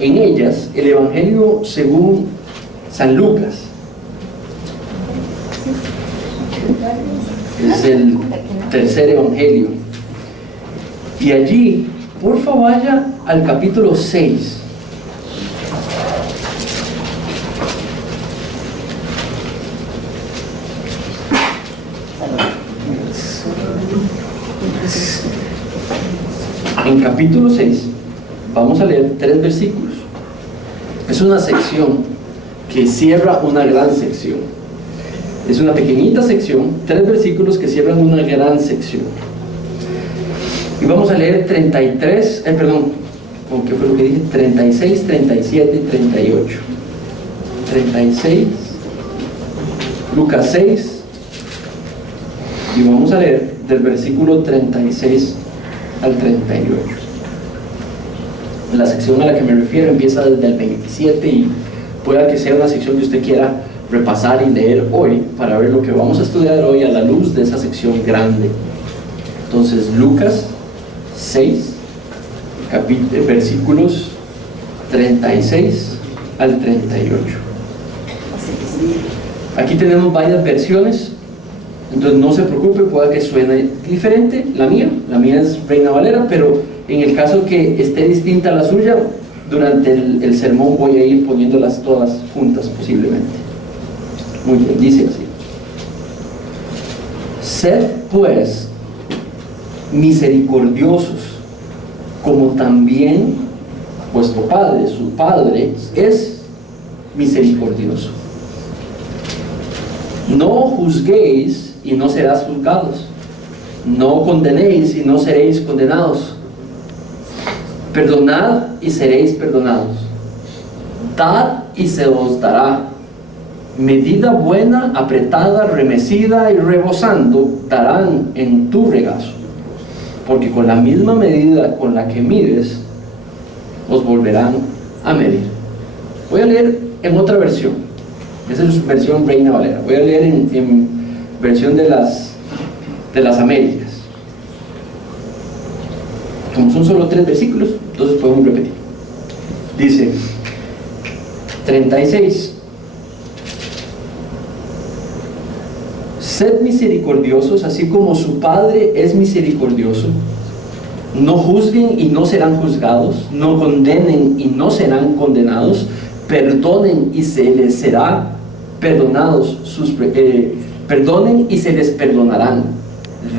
en ellas el Evangelio según San Lucas. Es el tercer Evangelio. Y allí, porfa, vaya al capítulo 6. En capítulo 6 vamos a leer 3 versículos. Es una sección que cierra una gran sección. Es una pequeñita sección, 3 versículos que cierran una gran sección. Y vamos a leer 33, ¿qué fue lo que dije? 36, 37 y 38. 36, Lucas 6, y vamos a leer del versículo 36 al 38. La sección a la que me refiero empieza desde el 27 y pueda que sea una sección que usted quiera repasar y leer hoy para ver lo que vamos a estudiar hoy a la luz de esa sección grande. Entonces, Lucas 6, versículos 36 al 38. Aquí tenemos varias versiones, entonces no se preocupe, pueda que suene diferente. La mía es Reina Valera, pero en el caso que esté distinta a la suya, durante el sermón voy a ir poniéndolas todas juntas posiblemente. Muy bien, dice así: sed pues misericordiosos, como también vuestro Padre, su Padre, es misericordioso. No juzguéis y no serás juzgados. No condenéis y no seréis condenados. Perdonad y seréis perdonados. Dad y se os dará. Medida buena, apretada, remecida y rebosando darán en tu regazo. Porque con la misma medida con la que mides, os volverán a medir. Voy a leer en otra versión. Esa es versión Reina Valera. Voy a leer en versión de las Américas. Como son solo 3 versículos, entonces podemos repetir. Dice 36: sed misericordiosos, así como su Padre es misericordioso. No juzguen y no serán juzgados. No condenen y no serán condenados. Perdonen y se les será perdonados perdonen y se les perdonarán.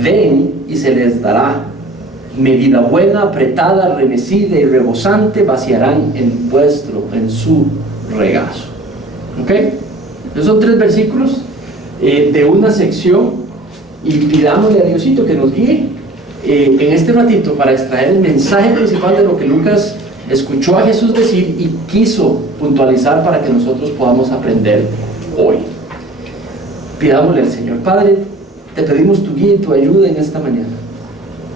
Den y se les dará. Medida buena, apretada, remecida y rebosante vaciarán en su regazo. ¿Ok? Esos son 3 versículos de una sección, y pidámosle a Diosito que nos guíe en este ratito para extraer el mensaje principal de lo que Lucas escuchó a Jesús decir y quiso puntualizar para que nosotros podamos aprender hoy. Pidámosle al Señor. Padre, te pedimos tu guía y tu ayuda en esta mañana.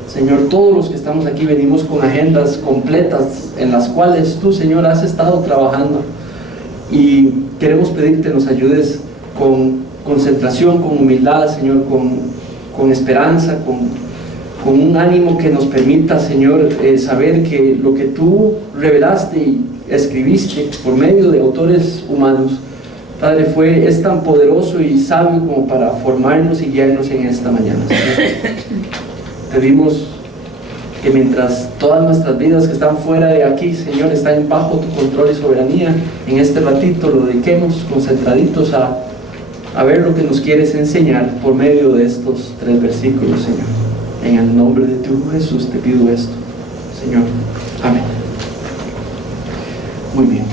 Señor, todos los que estamos aquí venimos con agendas completas en las cuales tú, Señor, has estado trabajando, y queremos pedirte nos ayudes con concentración, con humildad, Señor, con esperanza, con un ánimo que nos permita, Señor, saber que lo que tú revelaste y escribiste por medio de autores humanos, Padre, es tan poderoso y sabio como para formarnos y guiarnos en esta mañana, Señor. Pedimos que mientras todas nuestras vidas que están fuera de aquí, Señor, están bajo tu control y soberanía, en este ratito lo dediquemos concentraditos a ver lo que nos quieres enseñar por medio de estos 3 versículos, Señor. En el nombre de tu Hijo Jesús te pido esto, Señor. Amén. Muy bien.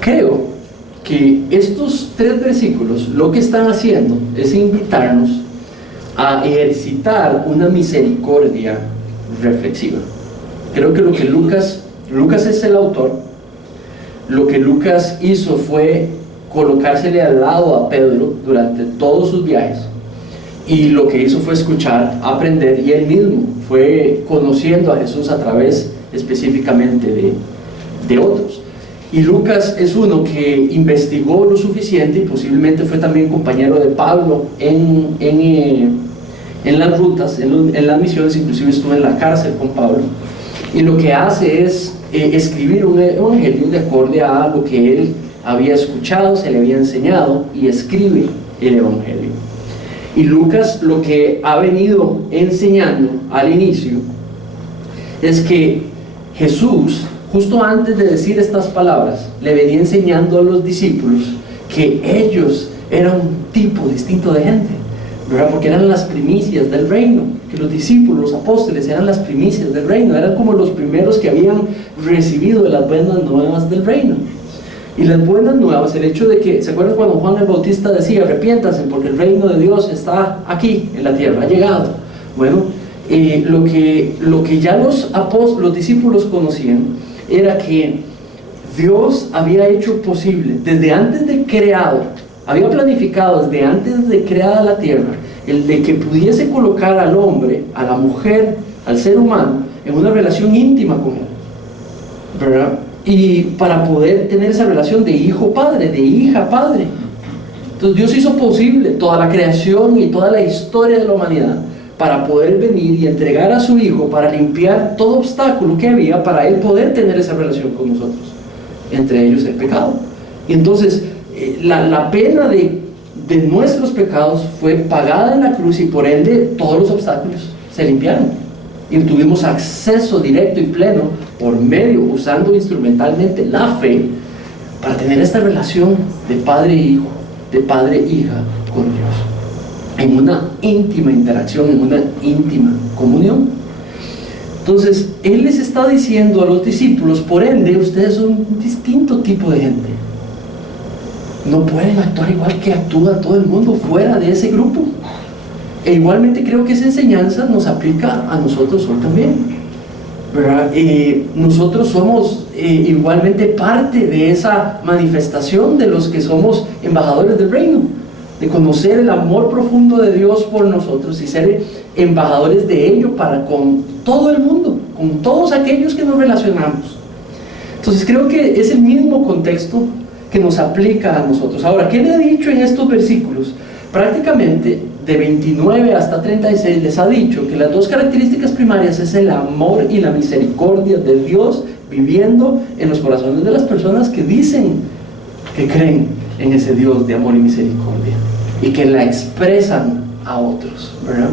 Creo que estos 3 versículos lo que están haciendo es invitarnos a ejercitar una misericordia reflexiva. Creo que lo que Lucas es el autor, lo que Lucas hizo fue colocársele al lado a Pedro durante todos sus viajes, y lo que hizo fue escuchar, aprender, y él mismo fue conociendo a Jesús a través específicamente de otros. Y Lucas es uno que investigó lo suficiente, y posiblemente fue también compañero de Pablo en en las rutas, en las misiones, inclusive estuvo en la cárcel con Pablo, y lo que hace es escribir un evangelio de acuerdo a lo que él había escuchado, se le había enseñado, y escribe el evangelio. Y Lucas lo que ha venido enseñando al inicio es que Jesús, justo antes de decir estas palabras, le venía enseñando a los discípulos que ellos eran un tipo distinto de gente, ¿verdad? Porque eran las primicias del reino, que los discípulos, los apóstoles, eran las primicias del reino, eran como los primeros que habían recibido de las buenas nuevas del reino. Y las buenas nuevas, el hecho de que, ¿se acuerdan cuando Juan el Bautista decía, arrepiéntanse porque el reino de Dios está aquí, en la tierra, ha llegado? Bueno, lo que ya los discípulos conocían era que Dios había hecho posible, desde antes de creado, había planificado desde antes de creada la tierra, el de que pudiese colocar al hombre, a la mujer, al ser humano, en una relación íntima con él, ¿verdad? Y para poder tener esa relación de hijo-padre, de hija-padre. Entonces Dios hizo posible toda la creación y toda la historia de la humanidad para poder venir y entregar a su hijo para limpiar todo obstáculo que había para él poder tener esa relación con nosotros, entre ellos el pecado. Y entonces la pena de nuestros pecados fue pagada en la cruz, y por ende todos los obstáculos se limpiaron y tuvimos acceso directo y pleno por medio, usando instrumentalmente la fe, para tener esta relación de padre e hijo, de padre e hija con Dios, en una íntima interacción, en una íntima comunión. Entonces Él les está diciendo a los discípulos, por ende ustedes son un distinto tipo de gente, no pueden actuar igual que actúa todo el mundo fuera de ese grupo. E igualmente creo que esa enseñanza nos aplica a nosotros hoy también, ¿verdad? Nosotros somos igualmente parte de esa manifestación de los que somos embajadores del reino, de conocer el amor profundo de Dios por nosotros y ser embajadores de ello para con todo el mundo, con todos aquellos que nos relacionamos. Entonces creo que es el mismo contexto que nos aplica a nosotros. Ahora, ¿qué le ha dicho en estos versículos? Prácticamente de 29 hasta 36 les ha dicho que las dos características primarias es el amor y la misericordia de Dios viviendo en los corazones de las personas que dicen que creen en ese Dios de amor y misericordia y que la expresan a otros, ¿verdad?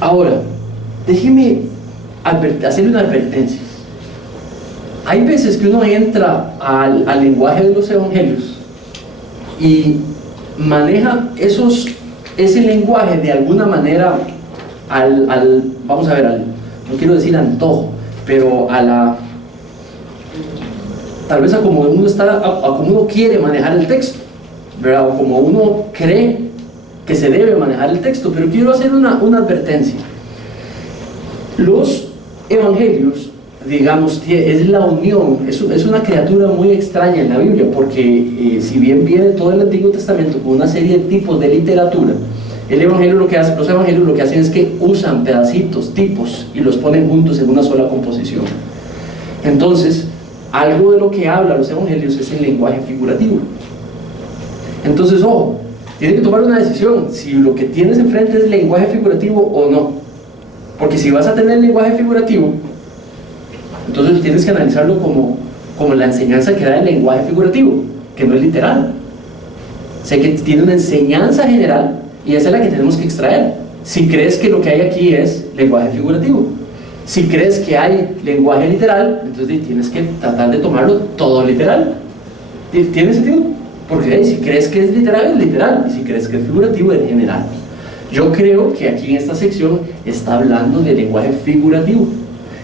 Ahora, déjeme hacerle una advertencia. Hay veces que uno entra al lenguaje de los evangelios y maneja ese lenguaje de alguna manera vamos a ver, no quiero decir antojo, pero tal vez a como uno quiere manejar el texto, ¿verdad? O como uno cree que se debe manejar el texto. Pero quiero hacer una advertencia. Los evangelios, digamos, es la unión, es una criatura muy extraña en la Biblia, porque si bien viene todo el Antiguo Testamento con una serie de tipos de literatura, los evangelios lo que hacen es que usan pedacitos, tipos, y los ponen juntos en una sola composición. Entonces, algo de lo que hablan los evangelios es el lenguaje figurativo. Entonces, ojo, tienes que tomar una decisión, si lo que tienes enfrente es lenguaje figurativo o no. Porque si vas a tener lenguaje figurativo, entonces tienes que analizarlo como la enseñanza que da el lenguaje figurativo, que no es literal. O sea, que tiene una enseñanza general, y esa es la que tenemos que extraer. Si crees que lo que hay aquí es lenguaje figurativo, si crees que hay lenguaje literal, entonces tienes que tratar de tomarlo todo literal. ¿Tiene sentido? Porque si crees que es literal, y si crees que es figurativo, es general. Yo creo que aquí en esta sección está hablando de lenguaje figurativo.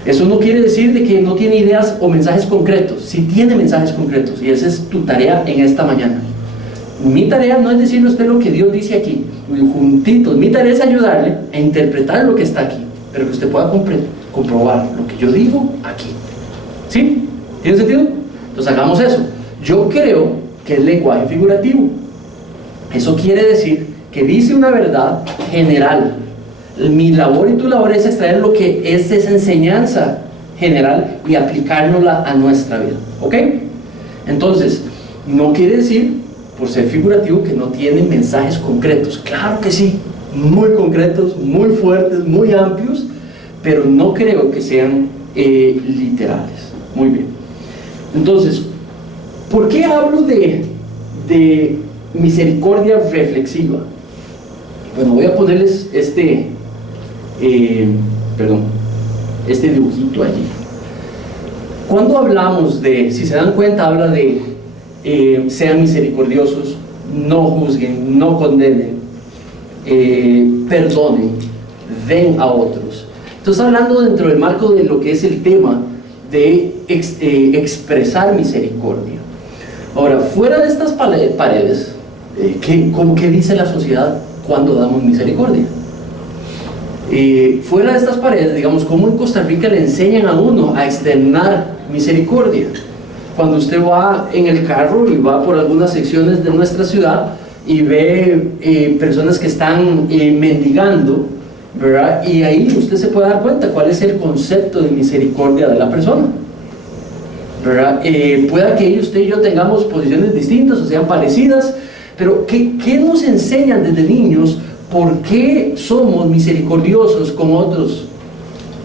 Eso no quiere decir de que no tiene ideas o mensajes concretos. Sí tiene mensajes concretos, y esa es tu tarea en esta mañana. Mi tarea no es decirle a usted lo que Dios dice aquí, juntitos. Mi tarea es ayudarle a interpretar lo que está aquí, pero que usted pueda comprobar lo que yo digo aquí. ¿Sí? ¿Tiene sentido? Entonces hagamos eso. Yo creo que es lenguaje figurativo. Eso quiere decir que dice una verdad general. Mi labor y tu labor es extraer lo que es esa enseñanza general y aplicárnosla a nuestra vida. ¿Ok? Entonces, no quiere decir por ser figurativo, que no tiene mensajes concretos. Claro que sí, muy concretos, muy fuertes, muy amplios, pero no creo que sean literales. Muy bien. Entonces, ¿por qué hablo de misericordia reflexiva? Bueno, voy a ponerles este dibujito allí. Cuando hablamos de, si se dan cuenta, habla de sean misericordiosos, no juzguen, no condenen, perdonen, den a otros. Entonces, hablando dentro del marco de lo que es el tema de expresar misericordia. Ahora, fuera de estas paredes, ¿qué dice la sociedad cuando damos misericordia? Fuera de estas paredes, digamos, ¿cómo en Costa Rica le enseñan a uno a externar misericordia? Cuando usted va en el carro y va por algunas secciones de nuestra ciudad y ve personas que están mendigando, ¿verdad? Y ahí usted se puede dar cuenta cuál es el concepto de misericordia de la persona, ¿verdad? Pueda que usted y yo tengamos posiciones distintas o sean parecidas, pero ¿qué nos enseñan desde niños? ¿Por qué somos misericordiosos con otros?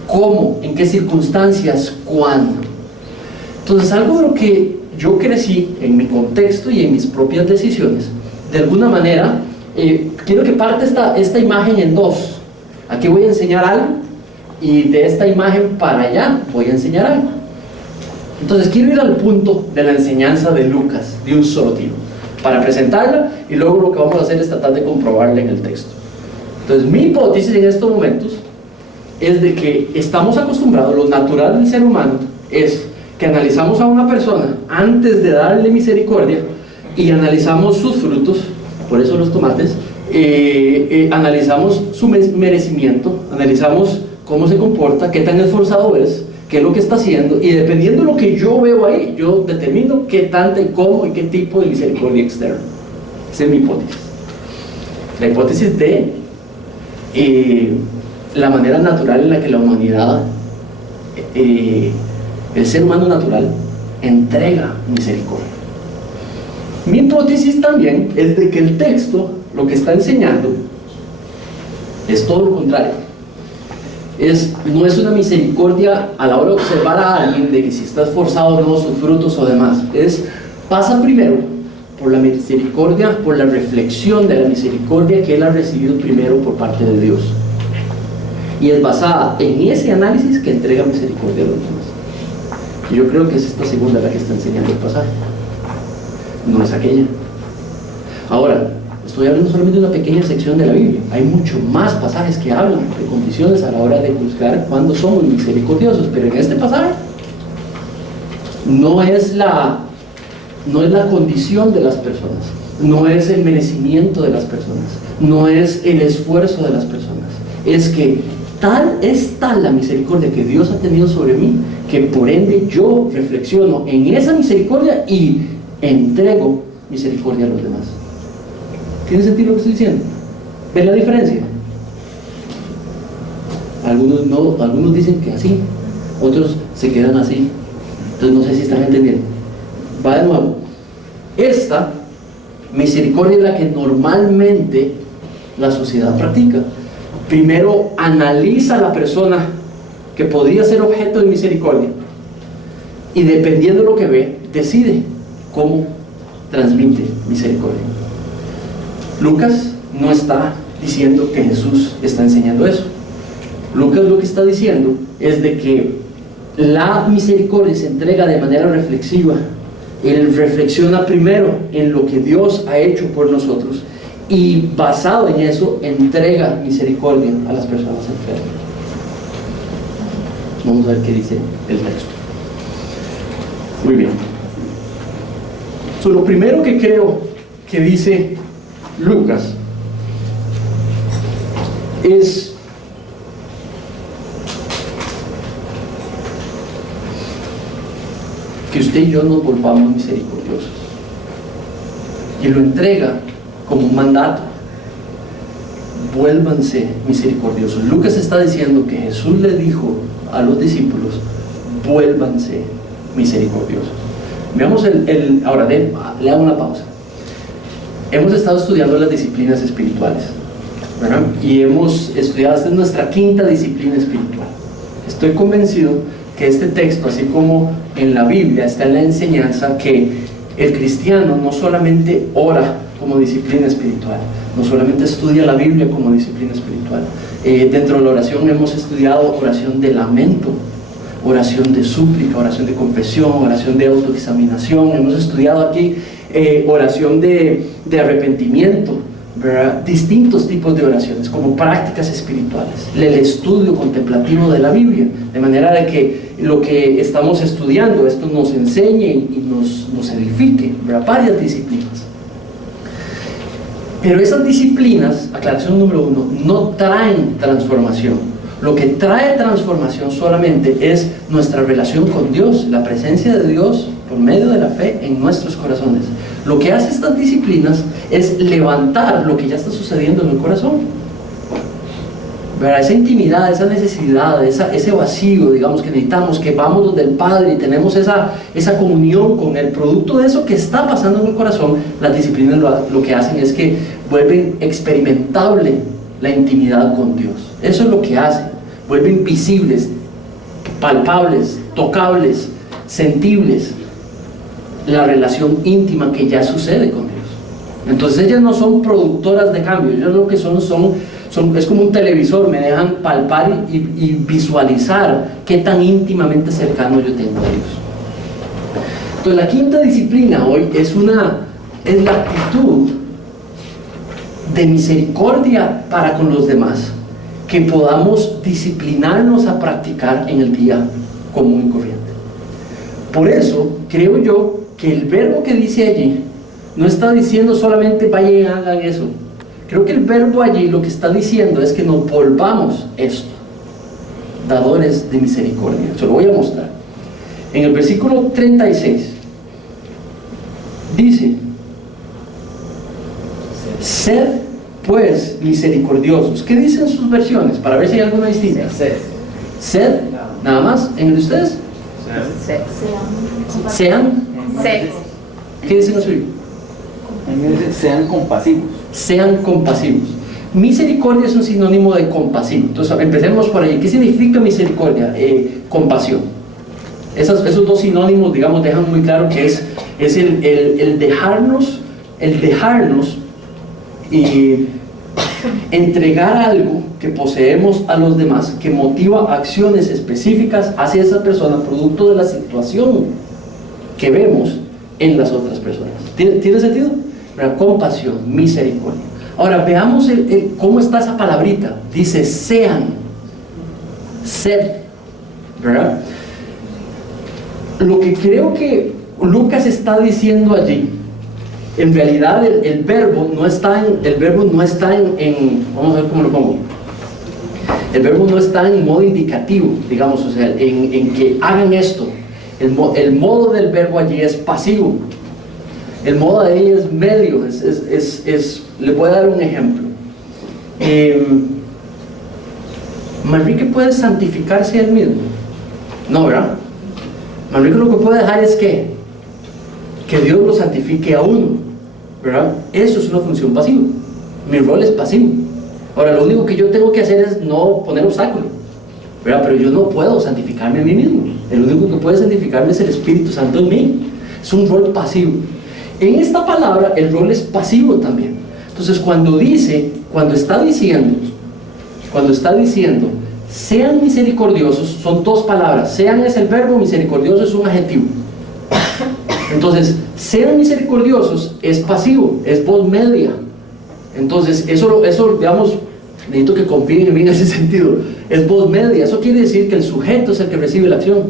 ¿Cómo? ¿En qué circunstancias? ¿Cuándo? Entonces, algo de lo que yo crecí en mi contexto y en mis propias decisiones, de alguna manera, quiero que parte esta imagen en dos. Aquí voy a enseñar algo y de esta imagen para allá voy a enseñar algo. Entonces, quiero ir al punto de la enseñanza de Lucas de un solo tiro, para presentarla, y luego lo que vamos a hacer es tratar de comprobarla en el texto. Entonces, mi hipótesis en estos momentos es de que estamos acostumbrados, lo natural del ser humano es que analizamos a una persona antes de darle misericordia y analizamos sus frutos, por eso los tomates, analizamos su merecimiento, analizamos cómo se comporta, qué tan esforzado es, qué es lo que está haciendo, y dependiendo de lo que yo veo ahí, yo determino qué tanta y cómo y qué tipo de misericordia externa. Esa es mi hipótesis. La hipótesis de la manera natural en la que la humanidad, el ser humano natural, entrega misericordia. Mi hipótesis también es de que el texto lo que está enseñando es todo lo contrario. No es una misericordia a la hora de observar a alguien de que si está esforzado o no, sus frutos o demás. Pasa primero por la misericordia, por la reflexión de la misericordia que él ha recibido primero por parte de Dios, y es basada en ese análisis que entrega misericordia a los demás. Y yo creo que es esta segunda la que está enseñando el pasaje, no es aquella. Ahora, estoy hablando solamente de una pequeña sección de la Biblia. Hay mucho más pasajes que hablan de condiciones a la hora de juzgar cuando somos misericordiosos, pero en este pasaje no es la condición de las personas, no es el merecimiento de las personas, no es el esfuerzo de las personas, es que es tal la misericordia que Dios ha tenido sobre mí, que por ende yo reflexiono en esa misericordia y entrego misericordia a los demás. ¿Tiene sentido lo que estoy diciendo? ¿Ven la diferencia? Algunos no, algunos dicen que así, otros se quedan así. Entonces no sé si están entendiendo. Va de nuevo. Esta misericordia es la que normalmente la sociedad practica. Primero analiza a la persona que podría ser objeto de misericordia, y dependiendo de lo que ve, decide cómo transmite misericordia. Lucas no está diciendo que Jesús está enseñando eso. Lucas lo que está diciendo es de que la misericordia se entrega de manera reflexiva. Él reflexiona primero en lo que Dios ha hecho por nosotros, y basado en eso entrega misericordia a las personas enfermas. Vamos a ver qué dice el texto. Muy bien. Lo primero que creo que dice Lucas es que usted y yo nos volvamos misericordiosos, y lo entrega como un mandato. Vuélvanse misericordiosos. Lucas está diciendo que Jesús le dijo a los discípulos: vuélvanse misericordiosos. Veamos ahora le hago una pausa. hemos estado estudiando las disciplinas espirituales, ¿verdad? Y hemos estudiado, esta es nuestra quinta disciplina espiritual. Estoy convencido que este texto, así como en la Biblia, está en la enseñanza que el cristiano no solamente ora como disciplina espiritual, no solamente estudia la Biblia como disciplina espiritual. Dentro de la oración hemos estudiado oración de lamento, oración de súplica, oración de confesión, oración de autoexaminación. Hemos estudiado aquí oración de arrepentimiento, ¿verdad? Distintos tipos de oraciones como prácticas espirituales, el estudio contemplativo de la Biblia, de manera de que lo que estamos estudiando, esto nos enseñe y nos edifique, ¿verdad? Varias disciplinas. Pero esas disciplinas, aclaración número 1, no traen transformación. Lo que trae transformación solamente es nuestra relación con Dios, la presencia de Dios por medio de la fe en nuestros corazones. Lo que hace estas disciplinas es levantar lo que ya está sucediendo en el corazón, ¿verdad? Esa intimidad, esa necesidad, ese vacío, digamos, que necesitamos, que vamos donde el Padre y tenemos esa comunión con Él. Producto de eso que está pasando en el corazón, las disciplinas lo que hacen es que vuelven experimentable la intimidad con Dios. Eso es lo que hacen. Vuelven visibles, palpables, tocables, sentibles la relación íntima que ya sucede con Dios. Entonces ellas no son productoras de cambio, ellas lo que son es como un televisor, me dejan palpar y visualizar qué tan íntimamente cercano yo tengo a Dios. Entonces la quinta disciplina hoy es la actitud de misericordia para con los demás, que podamos disciplinarnos a practicar en el día común y corriente. Por eso creo yo que el verbo que dice allí no está diciendo solamente vayan y hagan eso. Creo que el verbo allí lo que está diciendo es que nos volvamos esto, dadores de misericordia. Se lo voy a mostrar. En el versículo 36 dice: sed pues misericordiosos. ¿Qué dicen sus versiones? Para ver si hay alguna distinta. Sed, nada más. ¿En el de ustedes? Sean. ¿Qué dicen los suyos? Sean compasivos. Sean compasivos. Misericordia es un sinónimo de compasivo. Entonces empecemos por ahí. ¿Qué significa misericordia? Compasión. Esos dos sinónimos, digamos, dejan muy claro que es el dejarnos y entregar algo que poseemos a los demás, que motiva acciones específicas hacia esa persona, producto de la situación que vemos en las otras personas. ¿Tiene sentido? ¿Verdad? Compasión, misericordia. Ahora veamos cómo está esa palabrita. Dice sean, sed, ¿verdad? Lo que creo que Lucas está diciendo allí, en realidad el verbo no está en vamos a ver cómo lo pongo. El verbo no está en modo indicativo, digamos, o sea, en que hagan esto. El modo del verbo allí es pasivo. El modo de ahí es medio. Le voy a dar un ejemplo. Manrique puede santificarse a él mismo. No, ¿verdad? Manrique lo que puede dejar es que Dios lo santifique a uno, ¿verdad? Eso es una función pasiva. Mi rol es pasivo. Ahora, lo único que yo tengo que hacer es no poner obstáculo, ¿verdad? Pero yo no puedo santificarme a mí mismo. El único que puede santificarme es el Espíritu Santo en mí. Es un rol pasivo. En esta palabra el rol es pasivo también. Entonces cuando está diciendo sean misericordiosos, son dos palabras. Sean es el verbo, misericordioso es un adjetivo. Entonces sean misericordiosos es pasivo, es voz media. Entonces eso digamos, necesito que confíen en mí en ese sentido. Es voz media. Eso quiere decir que el sujeto es el que recibe la acción,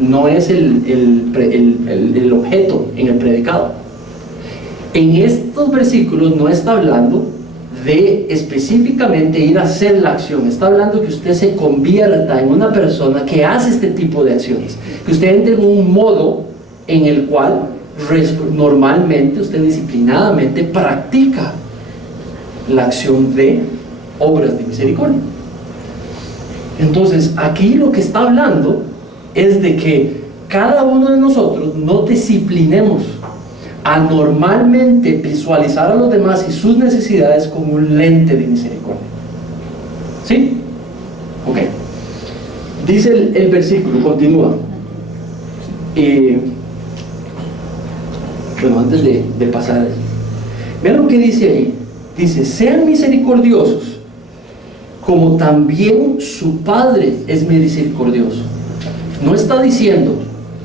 no es el objeto en el predicado. En estos versículos no está hablando de específicamente ir a hacer la acción. Está hablando que usted se convierta en una persona que hace este tipo de acciones, que usted entre en un modo en el cual normalmente usted disciplinadamente practica la acción de obras de misericordia. Entonces aquí lo que está hablando es de que cada uno de nosotros nos disciplinemos a normalmente visualizar a los demás y sus necesidades como un lente de misericordia. ¿Sí? Ok. Dice el versículo, continúa. Bueno, antes de pasar, vean lo que dice ahí. Dice, sean misericordiosos, como también su Padre es misericordioso. No está diciendo,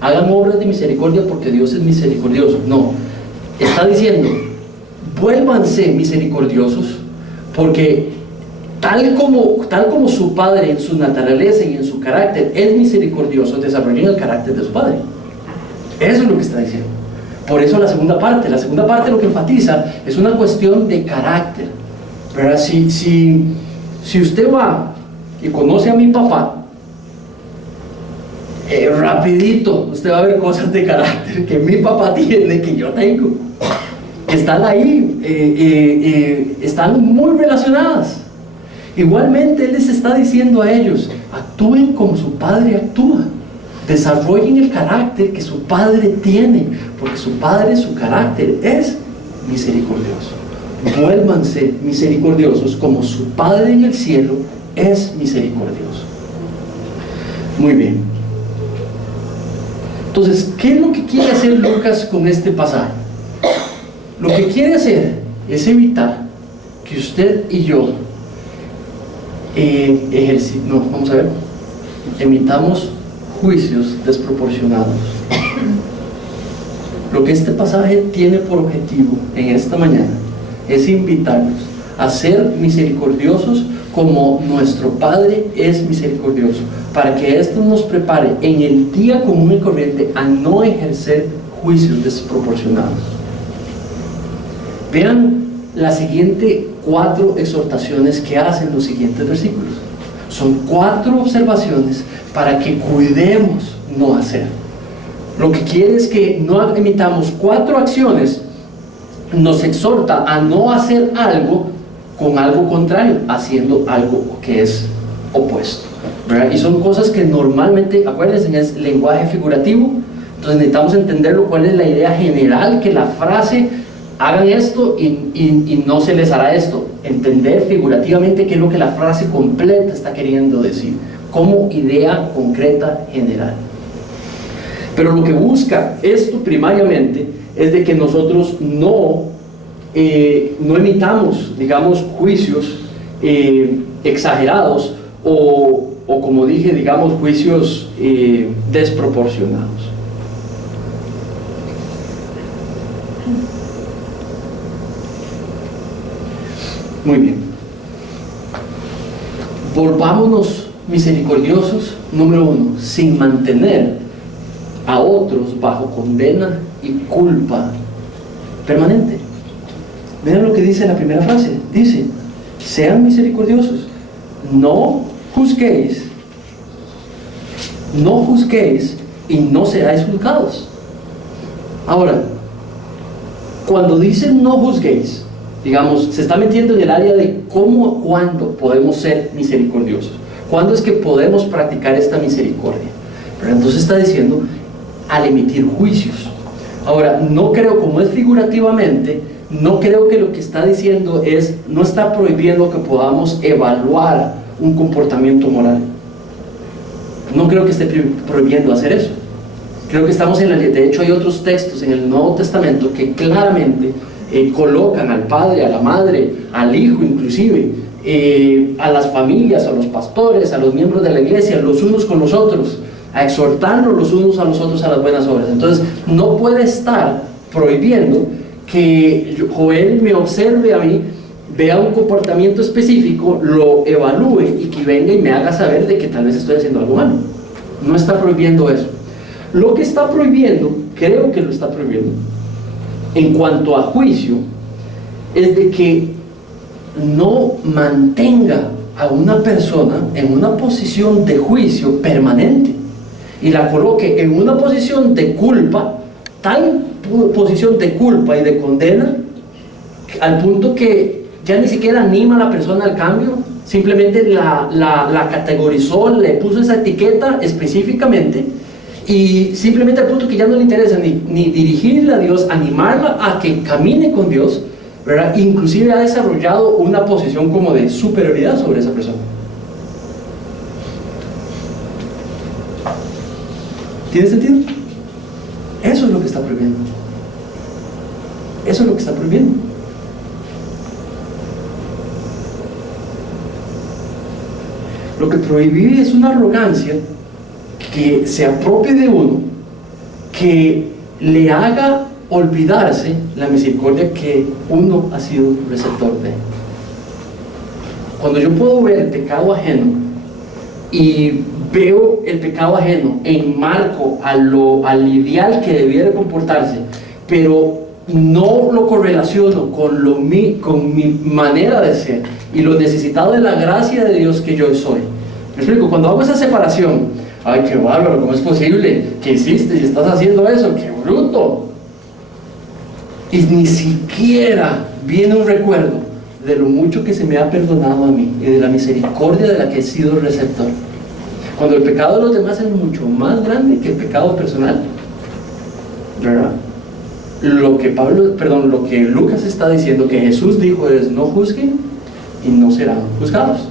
hagan obras de misericordia porque Dios es misericordioso. No, está diciendo, vuélvanse misericordiosos, porque tal como su Padre en su naturaleza y en su carácter es misericordioso, desarrollen el carácter de su Padre. Eso es lo que está diciendo. Por eso la segunda parte lo que enfatiza es una cuestión de carácter, ¿verdad? Si usted va y conoce a mi papá, rapidito usted va a ver cosas de carácter que mi papá tiene, que yo tengo, que están ahí, están muy relacionadas. Igualmente Él les está diciendo a ellos, actúen como su Padre actúa, desarrollen el carácter que su Padre tiene, porque su Padre, su carácter es misericordioso. Vuélvanse misericordiosos como su Padre en el cielo es misericordioso. Muy bien. Entonces, ¿qué es lo que quiere hacer Lucas con este pasaje? Lo que quiere hacer es evitar que usted y yo emitamos juicios desproporcionados. Lo que este pasaje tiene por objetivo en esta mañana es invitarnos a ser misericordiosos como nuestro Padre es misericordioso, para que esto nos prepare en el día común y corriente a no ejercer juicios desproporcionados. Vean las siguientes 4 exhortaciones que hacen los siguientes versículos. Son 4 observaciones para que cuidemos no hacer. Lo que quiere es que no emitamos 4 acciones, nos exhorta a no hacer algo con algo contrario, haciendo algo que es opuesto, ¿verdad? Y son cosas que normalmente, acuérdense, es lenguaje figurativo. Entonces necesitamos entenderlo, cuál es la idea general, que la frase hagan esto y no se les hará esto. Entender figurativamente qué es lo que la frase completa está queriendo decir, como idea concreta general. Pero lo que busca esto primariamente es de que nosotros no emitamos, digamos, juicios exagerados o como dije, digamos, juicios desproporcionados. Muy bien. Volvámonos misericordiosos, número 1, sin mantener a otros bajo condena y culpa permanente. Vean lo que dice la primera frase. Dice, sean misericordiosos, no juzguéis y no seráis juzgados. Ahora, cuando dice no juzguéis, digamos, se está metiendo en el área de cómo, cuándo podemos ser misericordiosos, cuándo es que podemos practicar esta misericordia. Pero entonces está diciendo al emitir juicios. Ahora, no creo, como es figurativamente, no creo que lo que está diciendo es, no está prohibiendo que podamos evaluar un comportamiento moral. No creo que esté prohibiendo hacer eso. Creo que estamos de hecho hay otros textos en el Nuevo Testamento que claramente colocan al padre, a la madre, al hijo inclusive, a las familias, a los pastores, a los miembros de la iglesia, los unos con los otros, a exhortarnos los unos a los otros a las buenas obras. Entonces, no puede estar prohibiendo que Joel me observe a mí, vea un comportamiento específico, lo evalúe y que venga y me haga saber de que tal vez estoy haciendo algo malo. No está prohibiendo eso. Lo que está prohibiendo, creo que lo está prohibiendo, en cuanto a juicio, es de que no mantenga a una persona en una posición de juicio permanente y la coloque en una posición de culpa, tal posición de culpa y de condena, al punto que ya ni siquiera anima a la persona al cambio, simplemente la categorizó, le puso esa etiqueta específicamente Y simplemente al punto que ya no le interesa ni dirigirla a Dios, animarla a que camine con Dios, ¿verdad? Inclusive ha desarrollado una posición como de superioridad sobre esa persona. ¿Tiene sentido? Eso es lo que está prohibiendo. Eso es lo que está prohibiendo. Lo que prohíbe es una arrogancia que se apropie de uno, que le haga olvidarse la misericordia que uno ha sido receptor de. Cuando yo puedo ver el pecado ajeno y veo el pecado ajeno en marco al ideal que debiera comportarse, pero no lo correlaciono con mi manera de ser y lo necesitado de la gracia de Dios que yo soy. Me explico, cuando hago esa separación, ay, qué bárbaro, ¿cómo es posible que hiciste y estás haciendo eso? ¡Qué bruto! Y ni siquiera viene un recuerdo de lo mucho que se me ha perdonado a mí y de la misericordia de la que he sido receptor. Cuando el pecado de los demás es mucho más grande que el pecado personal, ¿verdad? Lo que Lucas está diciendo que Jesús dijo es: no juzguen y no serán juzgados.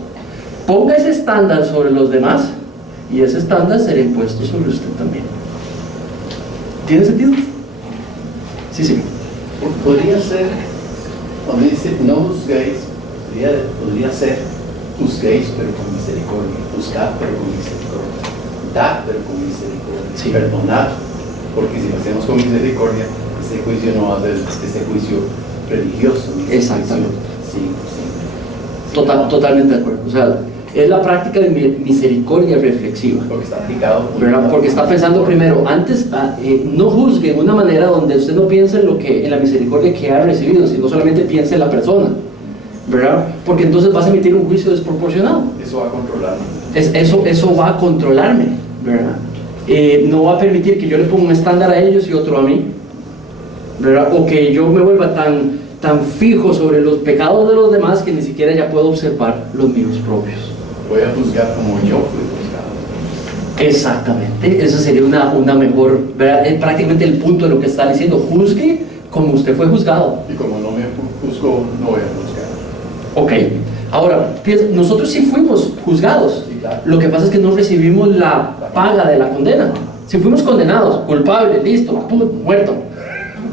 Ponga ese estándar sobre los demás y ese estándar será impuesto sobre usted también. ¿Tiene sentido? Sí, sí. Podría ser, cuando dice no juzguéis, podría ser juzguéis pero con misericordia, juzgad pero con misericordia, dad pero con misericordia, sí. Perdonad, porque si lo hacemos con misericordia, ese juicio no va a ser ese juicio religioso. Exactamente. Sí. Totalmente de acuerdo. O sea, es la práctica de misericordia reflexiva. Porque está aplicado. ¿Verdad? Porque está pensando primero, antes, no juzgue de una manera donde usted no piense en la misericordia que ha recibido, sino solamente piense en la persona, ¿verdad? Porque entonces vas a emitir un juicio desproporcionado. Eso va a controlarme. Eso va a controlarme, ¿verdad? No va a permitir que yo le ponga un estándar a ellos y otro a mí, ¿verdad? O que yo me vuelva tan fijo sobre los pecados de los demás que ni siquiera ya puedo observar los míos propios. Voy a juzgar como yo fui juzgado. Exactamente, eso sería una mejor, ¿verdad? Es prácticamente el punto de lo que está diciendo: juzgue como usted fue juzgado. Y como no me juzgó, no voy a juzgar. Ok, ahora, nosotros sí fuimos juzgados. Sí, claro. Lo que pasa es que no recibimos la paga de la condena. Si fuimos condenados, culpables, listo, pum, muerto,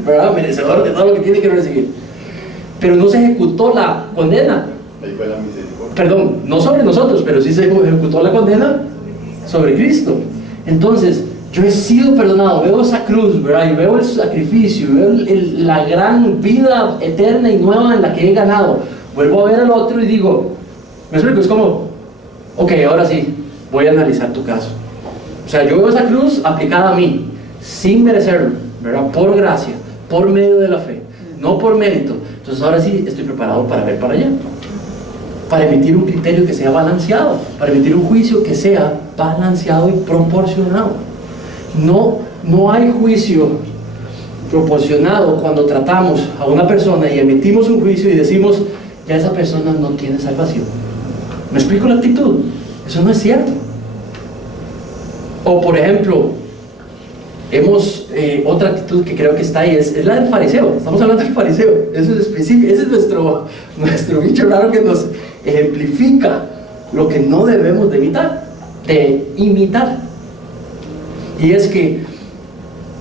¿verdad? Merecedor de todo lo que tiene que recibir. Pero no se ejecutó la condena. Ahí fue la misericordia. Perdón, no sobre nosotros, pero sí se ejecutó la condena sobre Cristo. Entonces, yo he sido perdonado, veo esa cruz, ¿verdad? Y veo el sacrificio, veo la gran vida eterna y nueva en la que he ganado. Vuelvo a ver al otro y digo, me explico, es como, ok, ahora sí, voy a analizar tu caso. O sea, yo veo esa cruz aplicada a mí, sin merecerlo, ¿verdad? Por gracia, por medio de la fe, no por mérito. Entonces ahora sí estoy preparado para ver para allá, para emitir un criterio que sea balanceado, para emitir un juicio que sea balanceado y proporcionado. No hay juicio proporcionado cuando tratamos a una persona y emitimos un juicio y decimos, ya esa persona no tiene salvación. ¿Me explico la actitud? Eso no es cierto. O por ejemplo, otra actitud que creo que está ahí es la del fariseo. Estamos hablando del fariseo, eso es específico, ese es nuestro bicho raro que nos ejemplifica lo que no debemos de imitar. Y es que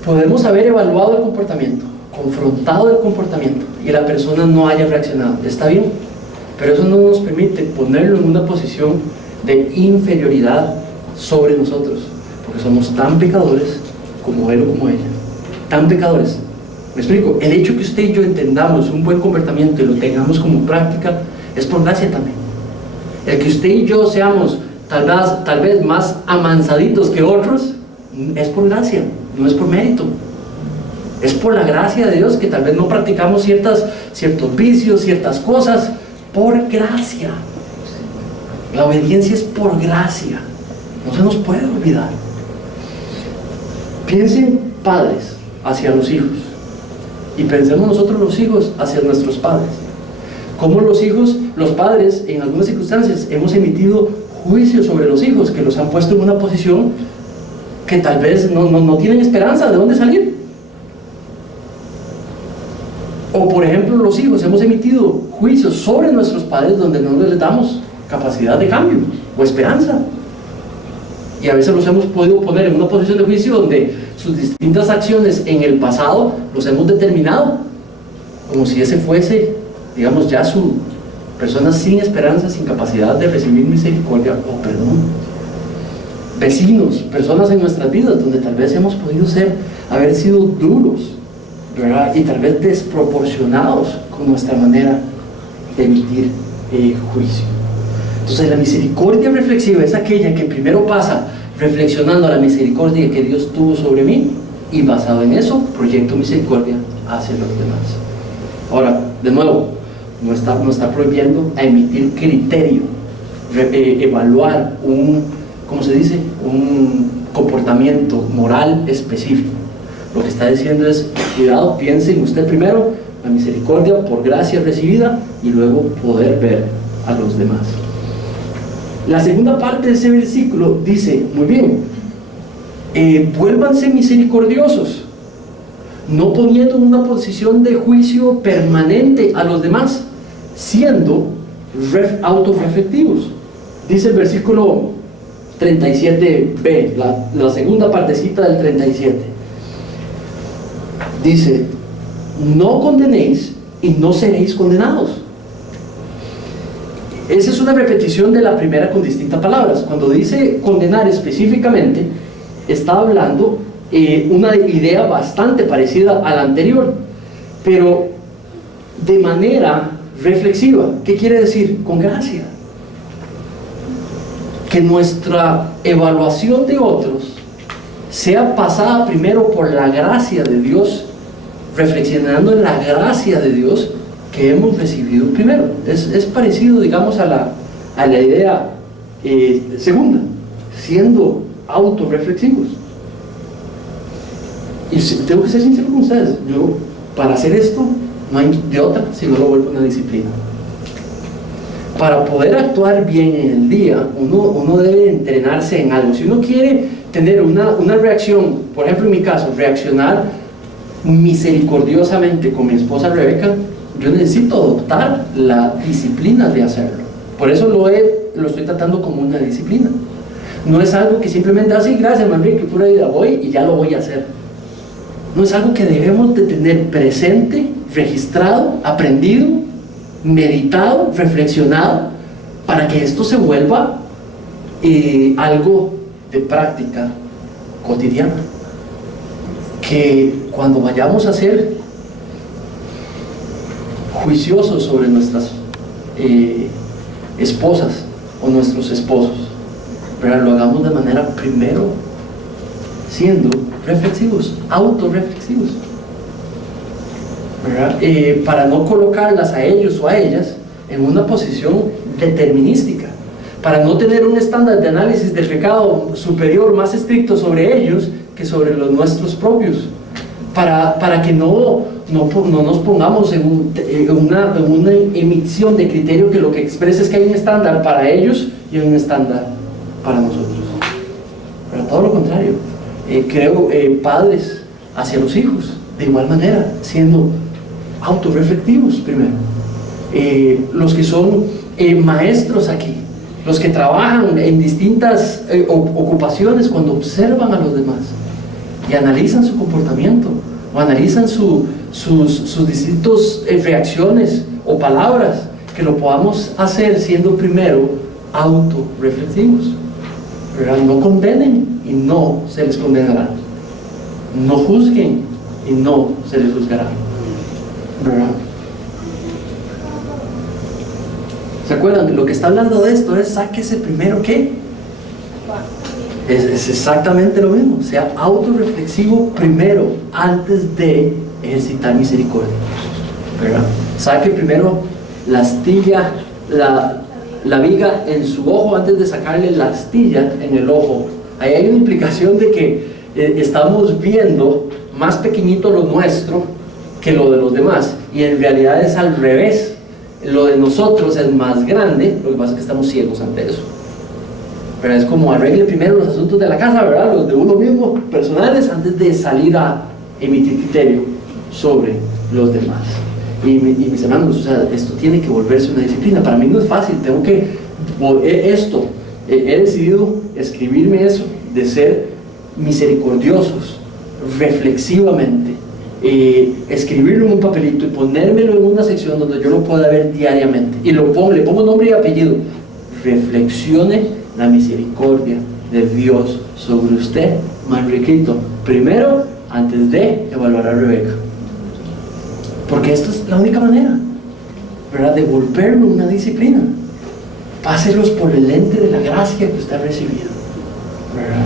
podemos haber evaluado el comportamiento, confrontado el comportamiento y la persona no haya reaccionado. Está bien, pero eso no nos permite ponerlo en una posición de inferioridad sobre nosotros, porque somos tan pecadores como él o como ella, tan pecadores. ¿Me explico? El hecho que usted y yo entendamos un buen comportamiento y lo tengamos como práctica es por gracia también. El que usted y yo seamos tal vez más amansaditos que otros es por gracia, no es por mérito. Es por la gracia de Dios que tal vez no practicamos ciertos vicios, ciertas cosas, por gracia. La obediencia es por gracia, no se nos puede olvidar. Piensen padres hacia los hijos y pensemos nosotros los hijos hacia nuestros padres. Como los padres en algunas circunstancias hemos emitido juicios sobre los hijos que los han puesto en una posición que tal vez no tienen esperanza de dónde salir. O por ejemplo, los hijos, hemos emitido juicios sobre nuestros padres donde no les damos capacidad de cambio o esperanza, y a veces los hemos podido poner en una posición de juicio donde sus distintas acciones en el pasado los hemos determinado como si ese fuese, digamos, ya su persona sin esperanza, sin capacidad de recibir misericordia o perdón. Vecinos, personas en nuestras vidas donde tal vez hemos podido haber sido duros, ¿verdad? Y tal vez desproporcionados con nuestra manera de emitir juicio. Entonces la misericordia reflexiva es aquella que primero pasa reflexionando a la misericordia que Dios tuvo sobre mí, y basado en eso proyecto misericordia hacia los demás. Ahora, de nuevo, no está prohibiendo a emitir criterio, evaluar un comportamiento moral específico. Lo que está diciendo es, cuidado, piense en usted primero, la misericordia por gracia recibida, y luego poder ver a los demás. La segunda parte de ese versículo dice, muy bien, vuélvanse misericordiosos, no poniendo en una posición de juicio permanente a los demás, siendo autorreflectivos. Dice el versículo 37b, la segunda partecita del 37. Dice, no condenéis y no seréis condenados. Esa es una repetición de la primera con distintas palabras. Cuando dice condenar específicamente, está hablando una idea bastante parecida a la anterior, pero de manera reflexiva. ¿Qué quiere decir? Con gracia. Que nuestra evaluación de otros sea pasada primero por la gracia de Dios, reflexionando en la gracia de Dios que hemos recibido primero. Es parecido, digamos, a la idea segunda, siendo autorreflexivos. Y tengo que ser sincero con ustedes, yo, para hacer esto no hay de otra si no lo vuelvo una disciplina. Para poder actuar bien en el día, uno debe entrenarse en algo. Si uno quiere tener una reacción, por ejemplo en mi caso, reaccionar misericordiosamente con mi esposa Rebeca, yo necesito adoptar la disciplina de hacerlo. Por eso lo estoy tratando como una disciplina. No es algo que simplemente así, gracias Manrique, pura vida, voy y ya lo voy a hacer. No, es algo que debemos de tener presente, registrado, aprendido, meditado, reflexionado, para que esto se vuelva algo de práctica cotidiana. Que cuando vayamos a ser juiciosos sobre nuestras esposas o nuestros esposos, pero lo hagamos de manera primero siendo reflexivos, autorreflexivos, para no colocarlas a ellos o a ellas en una posición determinística, para no tener un estándar de análisis del pecado superior, más estricto sobre ellos que sobre los nuestros propios, para que no nos pongamos en una emisión de criterio que lo que expresa es que hay un estándar para ellos y un estándar para nosotros. Pero todo lo contrario, creo padres hacia los hijos, de igual manera, siendo autorreflectivos primero. Los que son maestros aquí, los que trabajan en distintas ocupaciones, cuando observan a los demás y analizan su comportamiento o analizan sus distintas reacciones o palabras, que lo podamos hacer siendo primero autorreflexivos. No condenen y no se les condenará, no juzguen y no se les juzgará, ¿verdad? ¿Se acuerdan? Lo que está hablando de esto es sáquese primero ¿qué? Es exactamente lo mismo, sea autorreflexivo primero antes de ejercitar misericordia, ¿verdad? Saque primero la astilla, la viga en su ojo antes de sacarle la astilla en el ojo. Ahí hay una implicación de que estamos viendo más pequeñito lo nuestro que lo de los demás, y en realidad es al revés. Lo de nosotros es más grande, lo que pasa es que estamos ciegos ante eso. Pero es como arregle primero los asuntos de la casa, ¿verdad? Los de uno mismo, personales, antes de salir a emitir criterio sobre los demás. Y mis hermanos, o sea, esto tiene que volverse una disciplina. Para mí no es fácil, tengo que he decidido escribirme eso, de ser misericordiosos, reflexivamente, escribirlo en un papelito y ponérmelo en una sección donde yo lo pueda ver diariamente. Y le pongo nombre y apellido. Reflexione la misericordia de Dios sobre usted, Manriquito, primero, antes de evaluar a Rebeca. Porque esto es la única manera, ¿verdad?, de volverlo una disciplina. Páselos por el lente de la gracia que usted ha recibido, ¿verdad?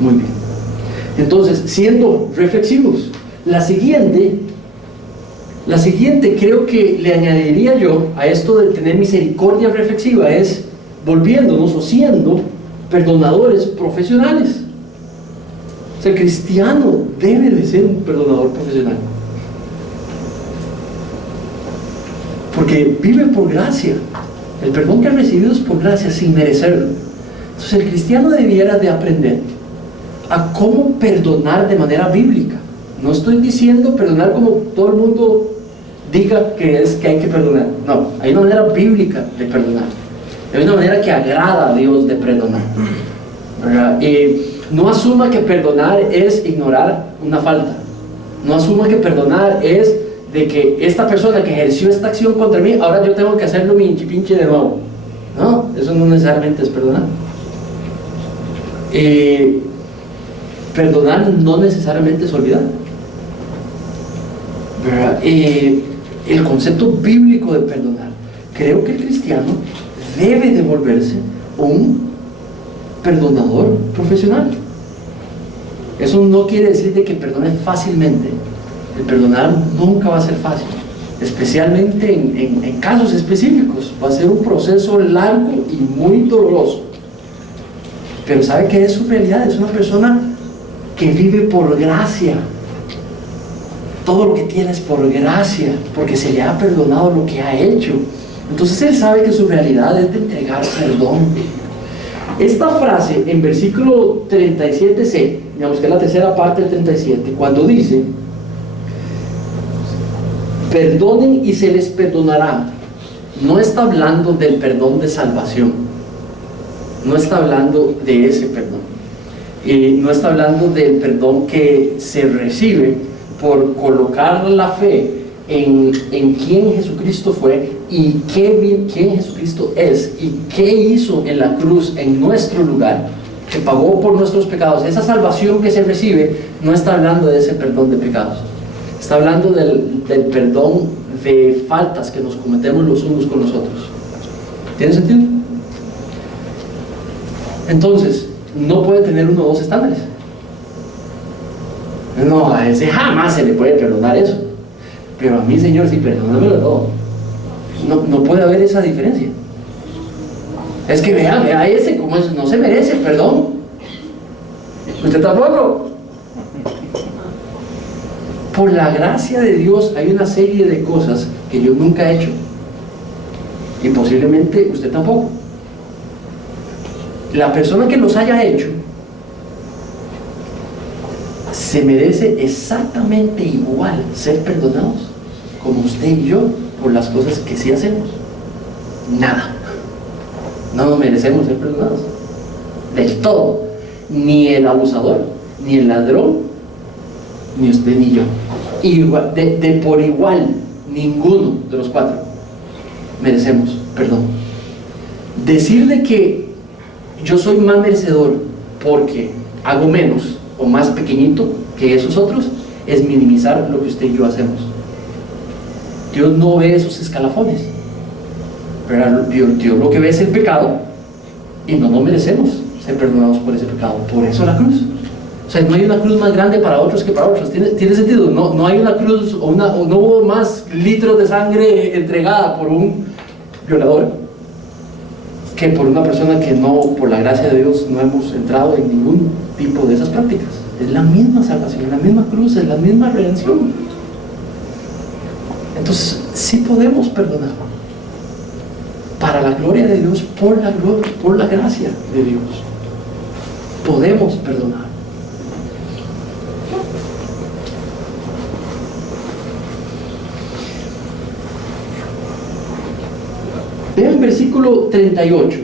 Muy bien. Entonces, siendo reflexivos, la siguiente creo que le añadiría yo a esto de tener misericordia reflexiva es volviéndonos o siendo perdonadores profesionales. O sea, el cristiano debe de ser un perdonador profesional, porque vive por gracia. El perdón que ha recibido es por gracia, sin merecerlo. Entonces el cristiano debiera de aprender a cómo perdonar de manera bíblica. No estoy diciendo perdonar como todo el mundo diga que hay que perdonar. No, hay una manera bíblica de perdonar. Hay una manera que agrada a Dios de perdonar, ¿verdad? No asuma que perdonar es ignorar una falta. No asuma que perdonar es de que esta persona que ejerció esta acción contra mí, ahora yo tengo que hacerlo minchi pinche de nuevo. No, eso no necesariamente es perdonar. Perdonar no necesariamente es olvidar, ¿verdad? El concepto bíblico de perdonar, creo que el cristiano debe de volverse un perdonador profesional. Eso no quiere decir de que perdone fácilmente. El perdonar nunca va a ser fácil, especialmente en casos específicos. Va a ser un proceso largo y muy doloroso. Pero ¿sabe qué es su realidad? Es una persona que vive por gracia. Todo lo que tiene es por gracia, porque se le ha perdonado lo que ha hecho. Entonces él sabe que su realidad es de entregar perdón. Esta frase en versículo 37c, digamos que es la tercera parte del 37, cuando dice perdonen y se les perdonará, no está hablando del perdón de salvación, no está hablando de ese perdón, no está hablando del perdón que se recibe por colocar la fe en quién Jesucristo fue y quién Jesucristo es y qué hizo en la cruz en nuestro lugar, que pagó por nuestros pecados. Esa salvación que se recibe no está hablando de ese perdón de pecados, está hablando del perdón de faltas que nos cometemos los unos con los otros. ¿Tiene sentido? Entonces, no puede tener uno o dos estándares. No, a ese jamás se le puede perdonar eso. Pero a mí, Señor, sí, perdónamelo todo. No puede haber esa diferencia. Es que vea ese, como es, no se merece perdón. Usted tampoco. Por la gracia de Dios hay una serie de cosas que yo nunca he hecho. Y posiblemente usted tampoco. La persona que los haya hecho se merece exactamente igual ser perdonados como usted y yo por las cosas que sí hacemos. Nada. No merecemos ser perdonados del todo. Ni el abusador, ni el ladrón, ni usted ni yo. Igual, de por igual, ninguno de los cuatro merecemos perdón. Decir de que yo soy más merecedor porque hago menos o más pequeñito que esos otros es minimizar lo que usted y yo hacemos. Dios no ve esos escalafones, pero Dios lo que ve es el pecado y no merecemos ser perdonados por ese pecado. Por eso la cruz. O sea, no hay una cruz más grande para otros que para otros. ¿Tiene sentido? No hay una cruz o no hubo más litros de sangre entregada por un violador que por una persona que no, por la gracia de Dios, no hemos entrado en ningún tipo de esas prácticas. Es la misma salvación, es la misma cruz, es la misma redención. Entonces, sí podemos perdonar. para la gloria de Dios, por la gracia de Dios. Podemos perdonar. Vean el versículo 38.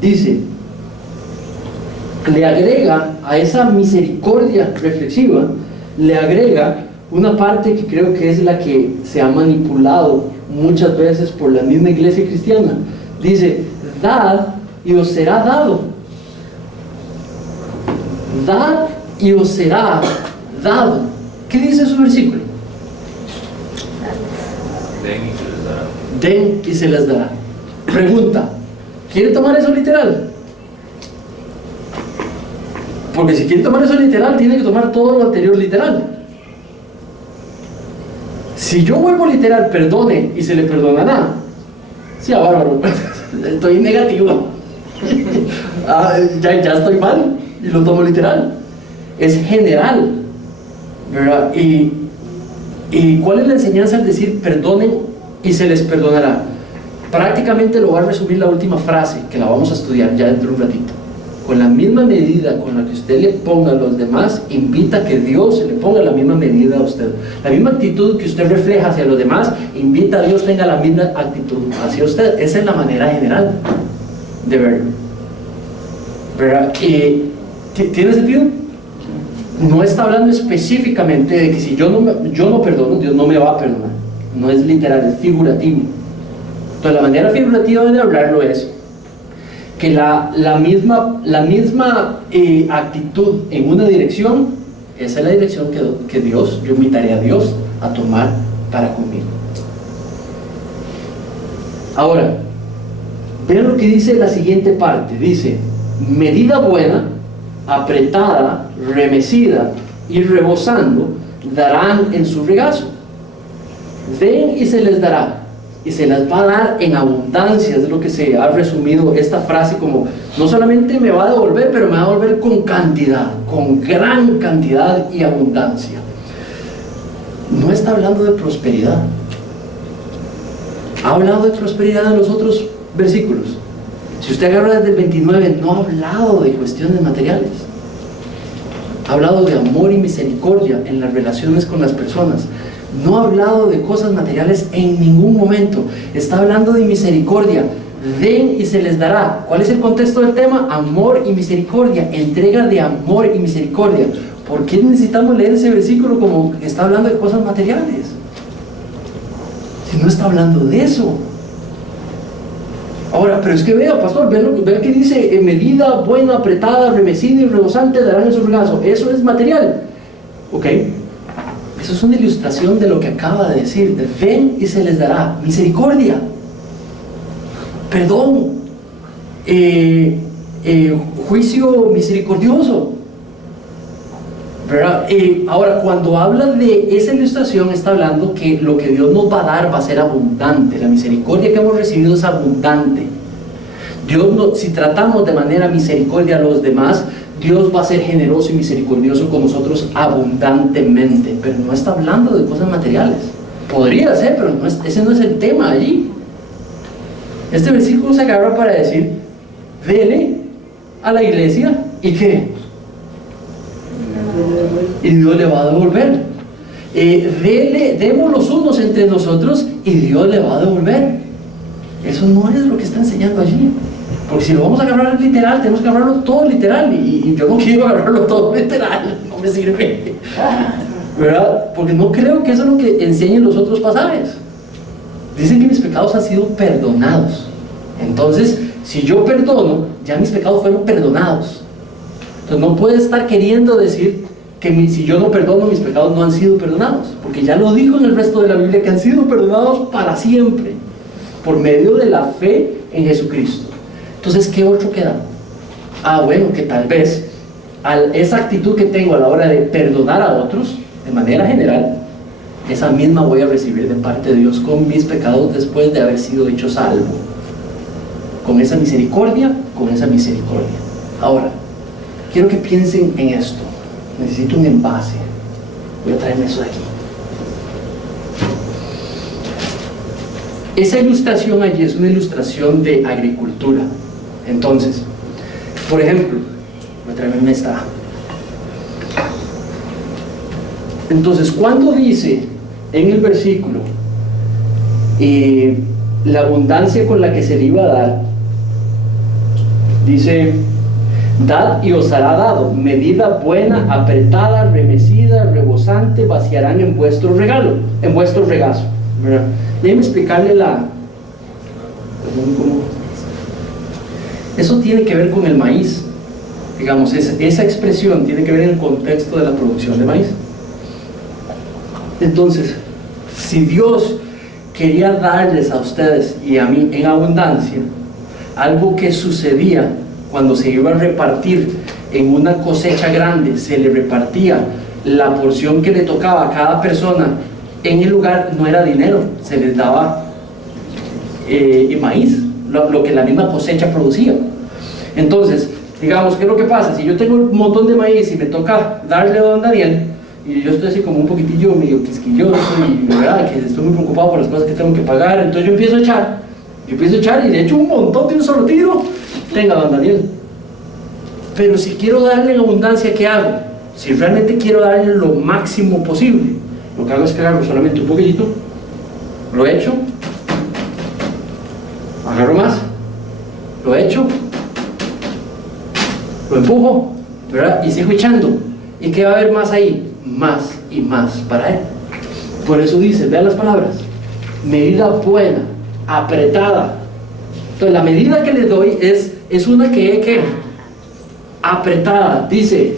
Dice, le agrega a esa misericordia reflexiva, le agrega una parte que creo que es la que se ha manipulado muchas veces por la misma iglesia cristiana. Dice, dad y os será dado. Dad y os será dado. ¿Qué dice su versículo? Den y se les dará. Pregunta, ¿quiere tomar eso literal? Porque si quiere tomar eso literal, tiene que tomar todo lo anterior literal. Si yo vuelvo literal, perdone y se le perdonará. Sí, bárbaro, estoy negativo. ya estoy mal y lo tomo literal. Es general, ¿verdad? ¿Y cuál es la enseñanza al decir perdonen y se les perdonará? Prácticamente lo voy a resumir la última frase, que la vamos a estudiar ya dentro de un ratito. Con la misma medida con la que usted le ponga a los demás, invita a que Dios se le ponga la misma medida a usted. La misma actitud que usted refleja hacia los demás, invita a Dios tenga la misma actitud hacia usted. Esa es la manera general de verlo, ¿verdad? ¿Tiene sentido? No está hablando específicamente de que si yo no perdono, Dios no me va a perdonar. No es literal, es figurativo. Entonces la manera figurativa de hablarlo es que la misma actitud en una dirección, esa es la dirección que Dios, yo invitaré a Dios a tomar para conmigo. Ahora, vean lo que dice la siguiente parte. Dice, medida buena, apretada, remecida y rebosando, darán en su regazo. Den y se les dará. Y se las va a dar en abundancia. Es lo que se ha resumido esta frase como, no solamente me va a devolver, pero me va a devolver con cantidad, con gran cantidad y abundancia. No está hablando de prosperidad. Ha hablado de prosperidad en los otros versículos. Si usted agarra desde el 29, no ha hablado de cuestiones materiales. Ha hablado de amor y misericordia en las relaciones con las personas. No ha hablado de cosas materiales en ningún momento. Está hablando de misericordia. Den y se les dará. ¿Cuál es el contexto del tema? Amor y misericordia. Entrega de amor y misericordia. ¿Por qué necesitamos leer ese versículo como que está hablando de cosas materiales? Si no está hablando de eso. Ahora, pero es que vea, pastor, vea que dice, en medida buena, apretada, remecida y rebosante darán en su regazo. Eso es material. ¿Ok? Eso es una ilustración de lo que acaba de decir. Ven y se les dará misericordia, perdón, juicio misericordioso, ¿verdad? Ahora, cuando habla de esa ilustración, está hablando que lo que Dios nos va a dar va a ser abundante. La misericordia que hemos recibido es abundante. Si tratamos de manera misericordia a los demás, Dios va a ser generoso y misericordioso con nosotros abundantemente. Pero no está hablando de cosas materiales. Podría ser, pero ese no es el tema allí. Este versículo se agarra para decir, dele a la iglesia y ¿qué? Y Dios le va a devolver. Demos los unos entre nosotros y Dios le va a devolver. Eso no es lo que está enseñando allí. Porque si lo vamos a agarrar literal, tenemos que agarrarlo todo literal. Y yo no quiero agarrarlo todo literal, no me sirve, ¿verdad? Porque no creo que eso es lo que enseñen los otros pasajes. Dicen que mis pecados han sido perdonados. Entonces, si yo perdono, ya mis pecados fueron perdonados. Entonces no puede estar queriendo decir que si yo no perdono, mis pecados no han sido perdonados. Porque ya lo dijo en el resto de la Biblia, que han sido perdonados para siempre, por medio de la fe en Jesucristo. Entonces, ¿qué otro queda? Bueno, que tal vez esa actitud que tengo a la hora de perdonar a otros, de manera general, esa misma voy a recibir de parte de Dios con mis pecados después de haber sido hecho salvo. Con esa misericordia, Ahora, quiero que piensen en esto. Necesito un envase. Voy a traerme eso de aquí. Esa ilustración allí es una ilustración de agricultura. Entonces, por ejemplo, voy a traerme esta. Entonces, cuando dice en el versículo la abundancia con la que se le iba a dar, dice: dad y os será dado, medida buena, apretada, remecida, rebosante, vaciarán en vuestro regalo, en vuestro regazo, ¿verdad? Déjenme explicarle eso tiene que ver con el maíz. Digamos, esa expresión tiene que ver en el contexto de la producción de maíz. Entonces, si Dios quería darles a ustedes y a mí en abundancia, algo que sucedía cuando se iba a repartir en una cosecha grande, se le repartía la porción que le tocaba a cada persona en el lugar, no era dinero, se les daba maíz, lo que la misma cosecha producía. Entonces, digamos, ¿qué es lo que pasa? Si yo tengo un montón de maíz y me toca darle a don Daniel, y yo estoy así como un poquitillo medio quisquilloso y verdad que estoy muy preocupado por las cosas que tengo que pagar, entonces yo empiezo a echar y le echo un montón de un solo tiro. Tenga, don Daniel. Pero si quiero darle en abundancia, ¿qué hago? Si realmente quiero darle lo máximo posible, lo que hago es que agarro solamente un poquitito, lo echo, agarro más, lo echo, lo empujo, ¿verdad? Y sigo echando. ¿Y qué va a haber más ahí? Más y más para él. Por eso dice, vean las palabras: medida buena, apretada. Entonces la medida que le doy es una que apretada, dice,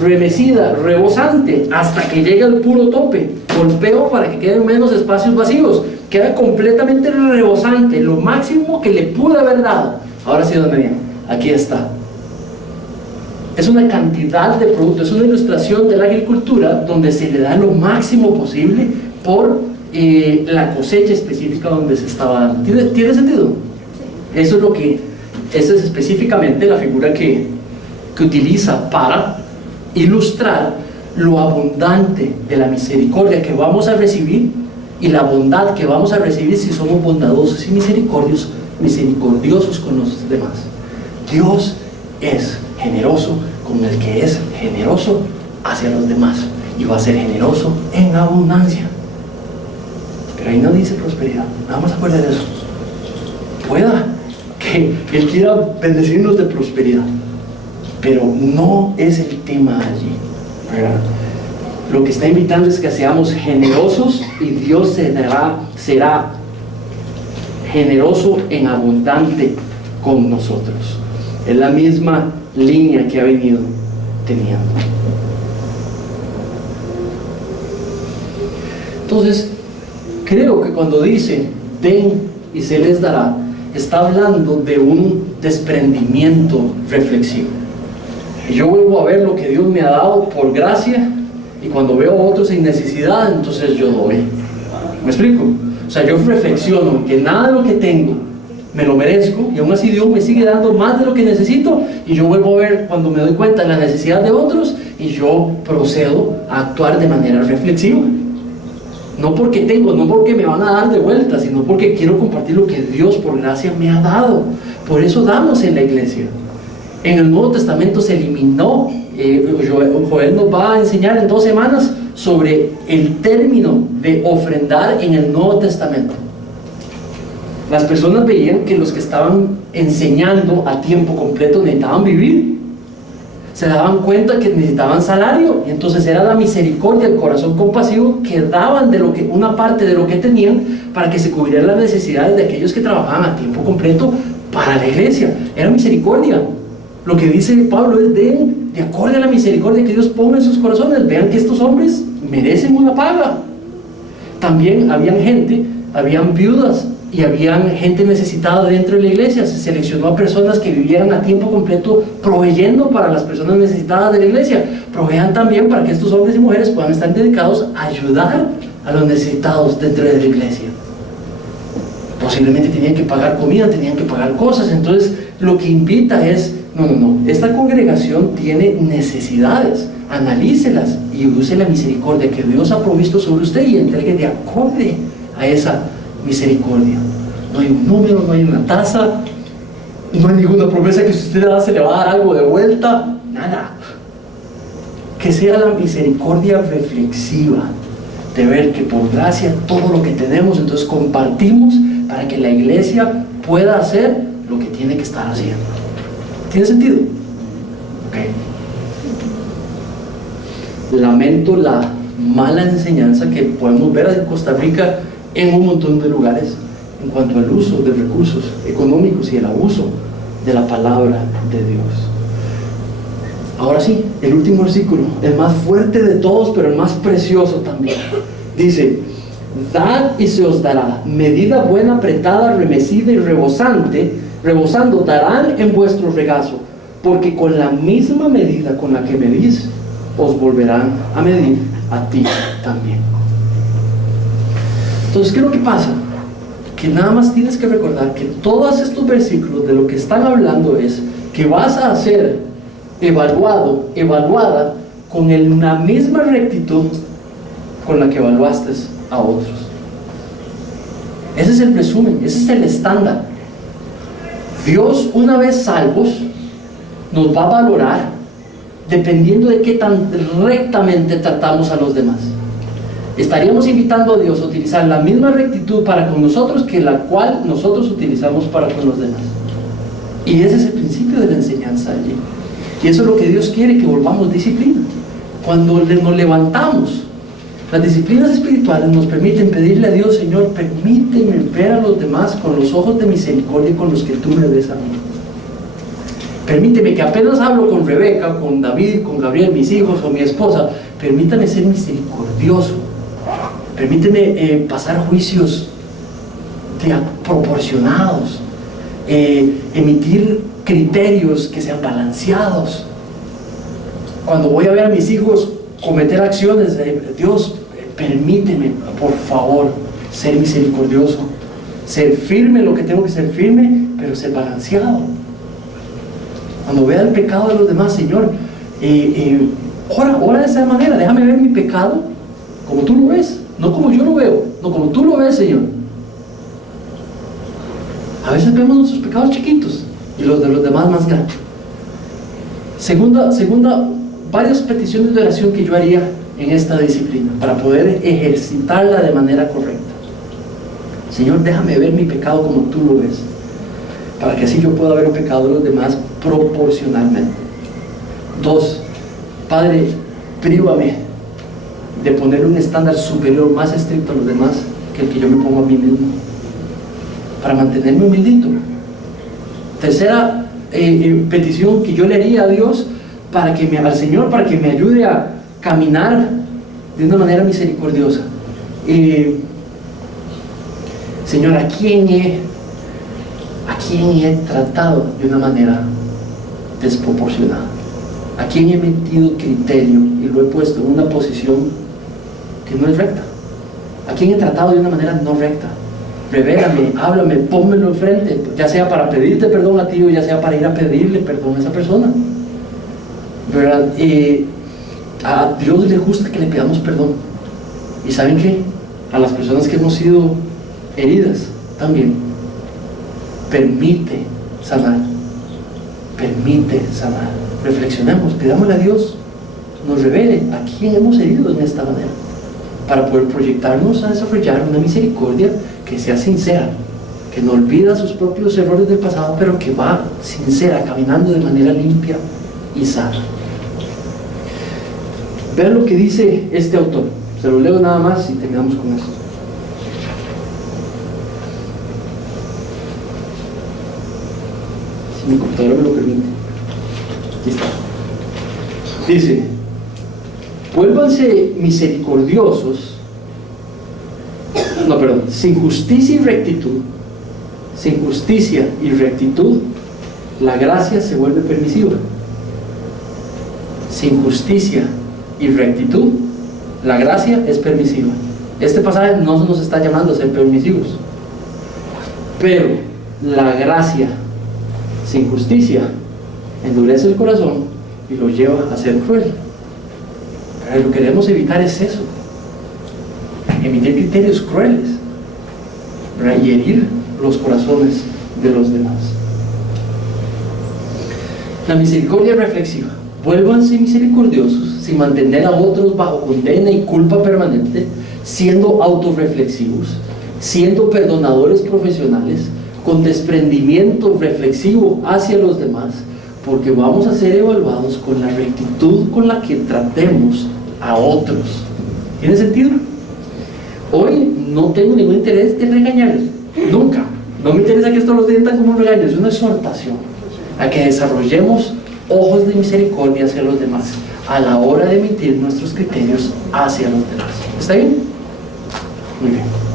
remecida, rebosante, hasta que llegue al puro tope. Golpeo para que queden menos espacios vacíos. Queda completamente rebosante, lo máximo que le pude haber dado. Ahora sí, don Daniel, aquí está. Es una cantidad de productos, es una ilustración de la agricultura donde se le da lo máximo posible por la cosecha específica donde se estaba dando. ¿Tiene sentido? Eso es específicamente la figura que utiliza para ilustrar lo abundante de la misericordia que vamos a recibir y la bondad que vamos a recibir si somos bondadosos y misericordiosos con los demás. Dios es generoso con el que es generoso hacia los demás y va a ser generoso en abundancia. Pero ahí no dice prosperidad, nada más acuérdense de eso. Pueda que Él quiera bendecirnos de prosperidad, pero no es el tema allí, ¿verdad? Lo que está invitando es que seamos generosos y Dios será generoso en abundante con nosotros. Es la misma línea que ha venido teniendo. Entonces, creo que cuando dice den y se les dará, está hablando de un desprendimiento reflexivo. Y yo vuelvo a ver lo que Dios me ha dado por gracia, y cuando veo a otros en necesidad, entonces yo doy. ¿Me explico? O sea, yo reflexiono que nada de lo que tengo me lo merezco, y aún así Dios me sigue dando más de lo que necesito, y yo vuelvo a ver cuando me doy cuenta de la necesidad de otros, y yo procedo a actuar de manera reflexiva. No porque tengo, no porque me van a dar de vuelta, sino porque quiero compartir lo que Dios por gracia me ha dado. Por eso damos en la iglesia. En el Nuevo Testamento se eliminó, Joel nos va a enseñar en 2 semanas sobre el término de ofrendar en el Nuevo Testamento. Las personas veían que los que estaban enseñando a tiempo completo necesitaban vivir. Se daban cuenta que necesitaban salario, y entonces era la misericordia, el corazón compasivo, que daban una parte de lo que tenían para que se cubrieran las necesidades de aquellos que trabajaban a tiempo completo para la iglesia. Era misericordia. Lo que dice Pablo es de acuerdo a la misericordia que Dios ponga en sus corazones. Vean que estos hombres merecen una paga. También habían viudas y habían gente necesitada dentro de la iglesia. Se seleccionó a personas que vivieran a tiempo completo proveyendo para las personas necesitadas de la iglesia. Provean también para que estos hombres y mujeres puedan estar dedicados a ayudar a los necesitados dentro de la iglesia. Posiblemente tenían que pagar comida, tenían que pagar cosas. Entonces lo que invita es, no, esta congregación tiene necesidades, analícelas y use la misericordia que Dios ha provisto sobre usted y entregue de acorde a esa misericordia. No hay un número, no hay una tasa, no hay ninguna promesa que si usted le da se le va a dar algo de vuelta, nada. Que sea la misericordia reflexiva, de ver que por gracia todo lo que tenemos, entonces compartimos para que la iglesia pueda hacer lo que tiene que estar haciendo. ¿Tiene sentido? Ok. Lamento la mala enseñanza que podemos ver en Costa Rica en un montón de lugares en cuanto al uso de recursos económicos y el abuso de la palabra de Dios. Ahora sí, el último versículo, el más fuerte de todos, pero el más precioso también. Dice: dad y se os dará, medida buena, apretada, remecida y rebosando darán en vuestro regazo, porque con la misma medida con la que medís, os volverán a medir a ti también. Entonces, ¿qué es lo que pasa? Que nada más tienes que recordar que todos estos versículos de lo que están hablando es que vas a ser evaluada con la misma rectitud con la que evaluaste a otros. Ese es el resumen, ese es el estándar. Dios, una vez salvos, nos va a valorar dependiendo de qué tan rectamente tratamos a los demás. Estaríamos invitando a Dios a utilizar la misma rectitud para con nosotros que la cual nosotros utilizamos para con los demás. Y ese es el principio de la enseñanza allí. Y eso es lo que Dios quiere, que volvamos disciplina. Cuando nos levantamos, las disciplinas espirituales nos permiten pedirle a Dios: Señor, permíteme ver a los demás con los ojos de misericordia con los que tú me ves a mí. Permíteme que apenas hablo con Rebeca, con David, con Gabriel, mis hijos o mi esposa, permítame ser misericordioso. Permíteme pasar juicios proporcionados, emitir criterios que sean balanceados. Cuando voy a ver a mis hijos cometer acciones, Dios, permíteme, por favor, ser misericordioso, ser firme en lo que tengo que ser firme, pero ser balanceado. Cuando vea el pecado de los demás, Señor, ora de esa manera, déjame ver mi pecado como tú lo ves, no como yo lo veo, no como tú lo ves, Señor. A veces vemos nuestros pecados chiquitos y los de los demás más grandes. Segunda, varias peticiones de oración que yo haría en esta disciplina para poder ejercitarla de manera correcta. Señor, déjame ver mi pecado como tú lo ves, para que así yo pueda ver el pecado de los demás proporcionalmente. 2, Padre, prívame de poner un estándar superior, más estricto a los demás que el que yo me pongo a mí mismo, para mantenerme humildito. Tercera petición que yo le haría a Dios, al Señor, para que me ayude a caminar de una manera misericordiosa. Señor, ¿a quién he tratado de una manera desproporcionada? ¿A quién he metido criterio y lo he puesto en una posición que no es recta? ¿A quién he tratado de una manera no recta? Revélame, háblame, pónmelo enfrente, ya sea para pedirte perdón a ti o ya sea para ir a pedirle perdón a esa persona, ¿verdad? A Dios le gusta que le pidamos perdón. ¿Y saben qué? A las personas que hemos sido heridas también, permite sanar. Reflexionemos, pidámosle a Dios nos revele a quién hemos herido en esta manera, para poder proyectarnos a desarrollar una misericordia que sea sincera, que no olvida sus propios errores del pasado, pero que va sincera, caminando de manera limpia y sana. Vean lo que dice este autor, se lo leo nada más y terminamos con esto. Si mi computadora me lo permite. Aquí está. Dice: vuélvanse misericordiosos, sin justicia y rectitud, la gracia se vuelve permisiva. Sin justicia y rectitud, la gracia es permisiva. Este pasaje no nos está llamando a ser permisivos, pero la gracia sin justicia endurece el corazón y lo lleva a ser cruel. Pero lo que queremos evitar es eso, emitir criterios crueles, ¿verdad? Y herir los corazones de los demás. La misericordia reflexiva. Vuélvanse misericordiosos sin mantener a otros bajo condena y culpa permanente, siendo autorreflexivos, siendo perdonadores profesionales, con desprendimiento reflexivo hacia los demás, porque vamos a ser evaluados con la rectitud con la que tratemos a otros. ¿Tiene sentido? Hoy no tengo ningún interés de regañarles, nunca. No me interesa que esto lo sientan como un regaño, es una exhortación a que desarrollemos ojos de misericordia hacia los demás a la hora de emitir nuestros criterios hacia los demás. ¿Está bien? Muy bien.